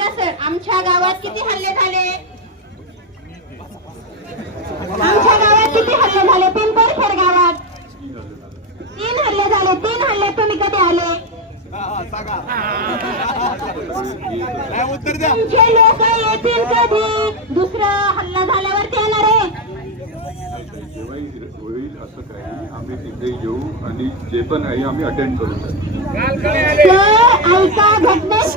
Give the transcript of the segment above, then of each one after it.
ऐका सर? आमच्या गावात किती हल्ले झाले? आमच्या गावात किती हल्ले झाले? पिंपळखेड गावात. तीन हल्ले झाले. तीन हल्ले तुम्ही कधी आले? तुमचे लोक येतील कधी? दुसरा हल्ला झाल्यावरती येणार आहे. होईल आम्ही तिथे येऊ आणि जे पण आहे आम्ही अटेंड करू ऐका घटनेश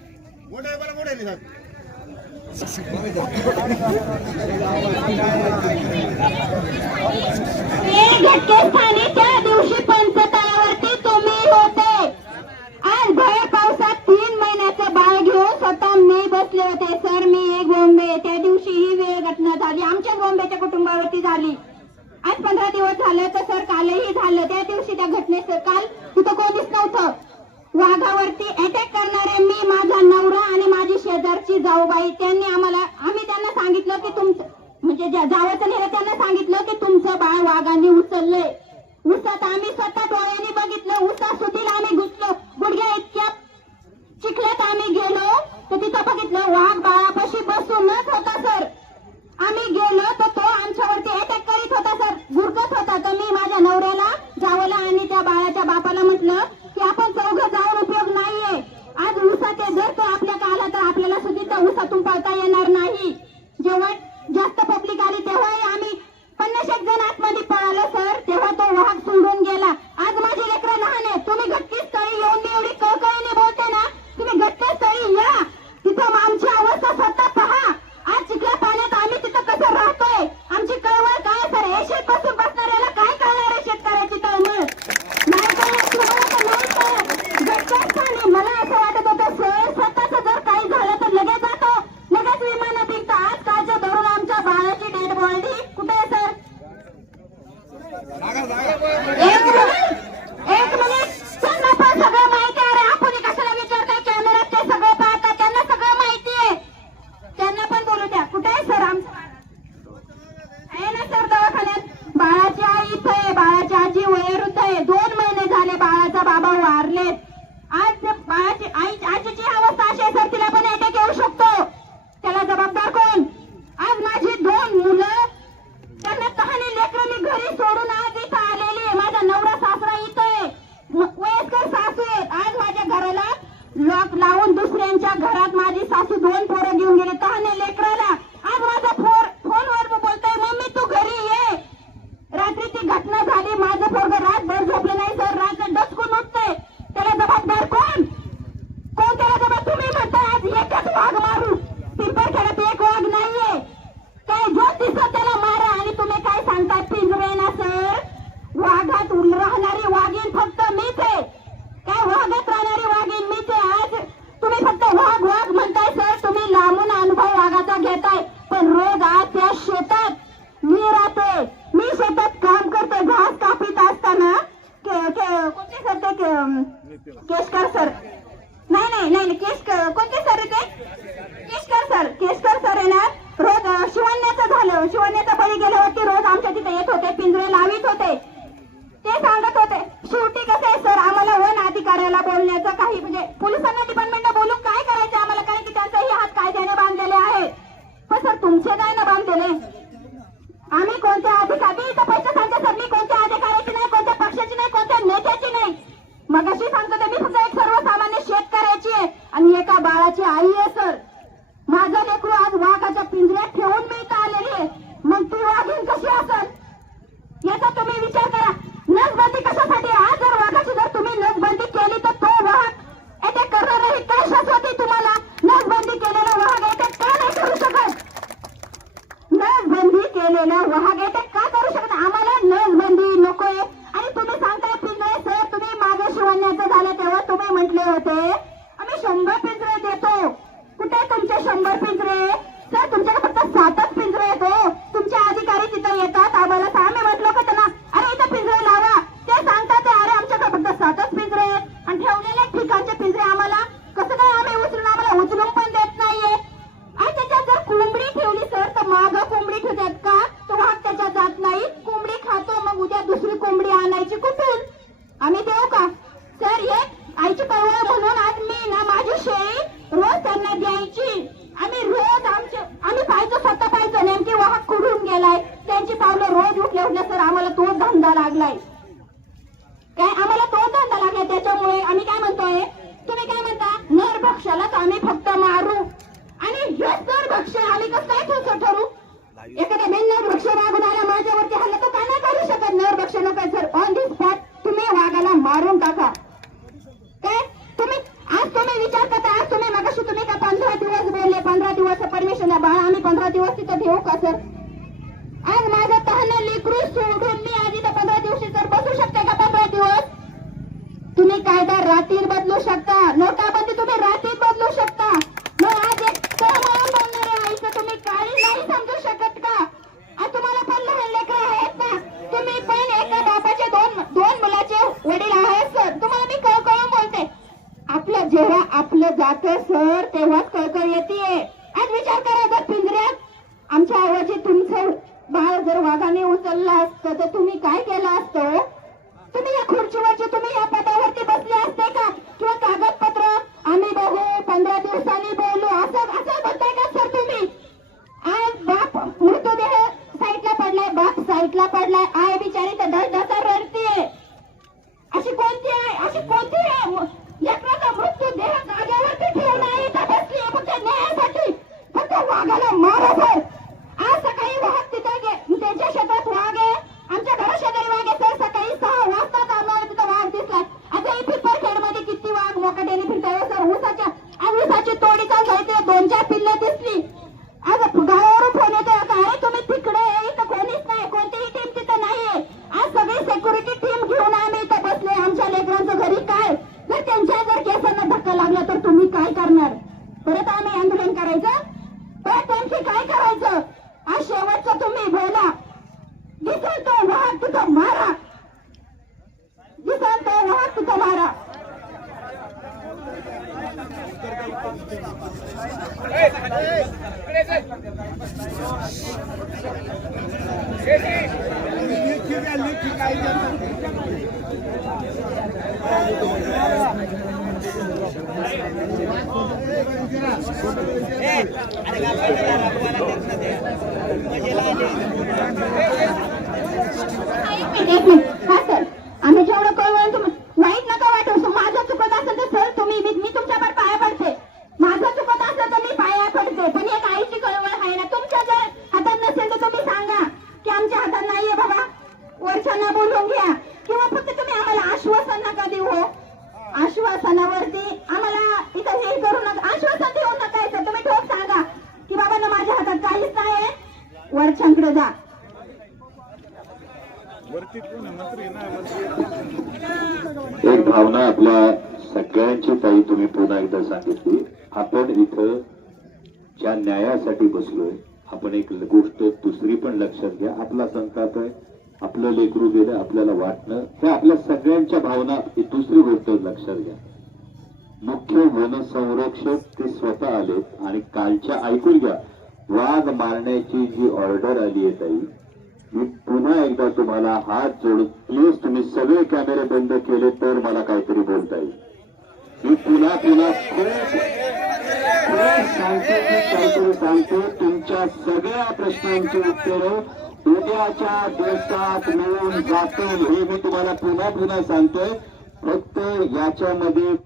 त्या दिवशी पंचतळावरती तुम्ही होते. आज भय पावसात तीन महिन्याचा बाळ घेऊन स्वतः मी बसले होते. सर मी एक बॉम्बे. त्या दिवशी ही वेळ घटना झाली. आमच्याच बॉम्बेच्या कुटुंबावरती झाली. आज पंधरा दिवस झालं तर सर कालही झालं. त्या दिवशी त्या घटनेचं काल तिथं कोणीच नव्हतं. वाघावरती अटॅक करणारे मी माझा नवरा आणि माझी शेजारची जाऊबाई त्यांनी आम्हाला आम्ही त्यांना सांगितलं की तुमचं म्हणजे जावचं नेलं त्यांना सांगितलं की तुमचं बाळ वाघाने उचललंय. उसात आम्ही स्वतः डोळ्याने बघितलं उसा सुधील आम्ही घुसलो. गुडघ्या इतक्या चिखल्यात आम्ही गेलो तर तिथं बघितलं वाघ बाळापाशी बसूनच होता सर. आम्ही गेलो तर तो आमच्यावरती अटॅक करीत होता सर. गुरकत होता तर मी माझ्या नवऱ्याला जावला आणि त्या बाळाच्या बापाला म्हटलं की आपण चौघं जाऊन उपयोग 拿开拿开 कोणते सर ते केशकर सर? नाही नाही नाही केश कोणते सर ते? केशकर सर केशकर सर येणार रोज शिवण्याचं झालं. शिवण्याचं बळी गेल्यावरती रोज आमच्या तिथे येत होते पिंजरे लावित होते. ते सांगत होते शेवटी कसं आहे सर आम्हाला वन अधिकाऱ्याला बोलण्याचं काही म्हणजे पोलिसांना डिपार्टमेंटला बोलून काय करायचं? बदलू शकता. नोटाबंदी तुम्ही रात्रीत बदलू शकता. मग आज एक तळमळून बोलणाऱ्या आईचं तुम्ही काळी नाही समजू शकत का? आज तुम्हाला पण लहान लेकरं आहेत ना? तुम्ही पण एका बापाचे दोन दोन मुलाचे वडील आहेत सर. तुम्हाला मी कळकळून बोलते. आपलं जेव्हा आपलं जातं सर तेव्हाच कळकळ येते आज विचार करा जर पिंजऱ्यात. आमच्या आवाजी तुमचं बाळ जर वाघाने उचलला असतं तर तुम्ही काय केलं असतं? तुम्ही या खुर्चीवरची तुम्ही या पदावरती बसले असते का? किंवा कागदपत्र? आम्ही बघू पंधरा दिवसांनी बोलू असं असं बोलताय का सर तुम्ही? आज बाप मृतदेह साईटला पडलाय बाप साईटला पडलाय. आय बिचारी तर दस दसा रडतीये अशी कोणती आहे अशी कोणती लेकराचा मृत्यू देह जागेवरती ठेवून आहे का बसली आहे. फक्त न्यायासाठी फक्त वाघाला मारा सर आज सकाळी वाघ तिथे गे- त्यांच्या शेतात वाघ आहे आमच्या घरा शेजारी वाघ आहे सर सकाळी सहा वाजता आम्हाला तिथं वाघ दिसलाय आता ही पिंपरखेडमध्ये किती वाघ मोकाट्याने फिरताय हो सर ऊसाच्या आज ऊसाची तोडी चालू आहे तिथे दोन चार पिल्लं दिसली आज गावावरून फोन येतोय का अरे तुम्ही तिकडे आहे, इथं कोणीच नाही कोणतीही टीम तिथं नाहीये आज सगळी सेक्युरिटी टीम घेऊन आम्ही इथं बसले आमच्या लेकरांचं घरी काय जर त्यांच्या जर केसांना धक्का लागला तर तुम्ही काय करणार आम्ही आंदोलन करायचं? तर त्यांची काय करायचं? आज शेवटचं तुम्ही बोला. दिसेल तो वाहक तिथं मारा. दिसेल तो वाहक तिथं मारा. एक এই वरच्यांकडे जा. एक भावना आपल्या सगळ्यांची ताई तुम्ही पुन्हा एकदा सांगितली. आपण इथं ज्या न्यायासाठी बसलोय आपण एक गोष्ट दुसरी पण लक्षात घ्या. आपला संताप आहे आपलं लेकरू गेलं आपल्याला वाटणं हे आपल्या सगळ्यांच्या भावना ही दुसरी गोष्ट लक्षात घ्या. मुख्य वनसंरक्षक ते स्वतः आलेत आणि कालच्या ऐकून घ्या. वाघ मारण्याची जी ऑर्डर आली आहे ताई मी पुन्हा एकदा तुम्हाला हात जोडून प्लीज तुम्ही सगळे कॅमेरे बंद केले तर मला काहीतरी बोलता येईल. मी पुन्हा पुन्हा खूप खूप सांगतो की काहीतरी सांगतो तुमच्या सगळ्या प्रश्नांची उत्तरं उद्याच्या दिवसात मिळून जातील हे मी तुम्हाला पुन्हा पुन्हा सांगतोय. फक्त याच्यामध्ये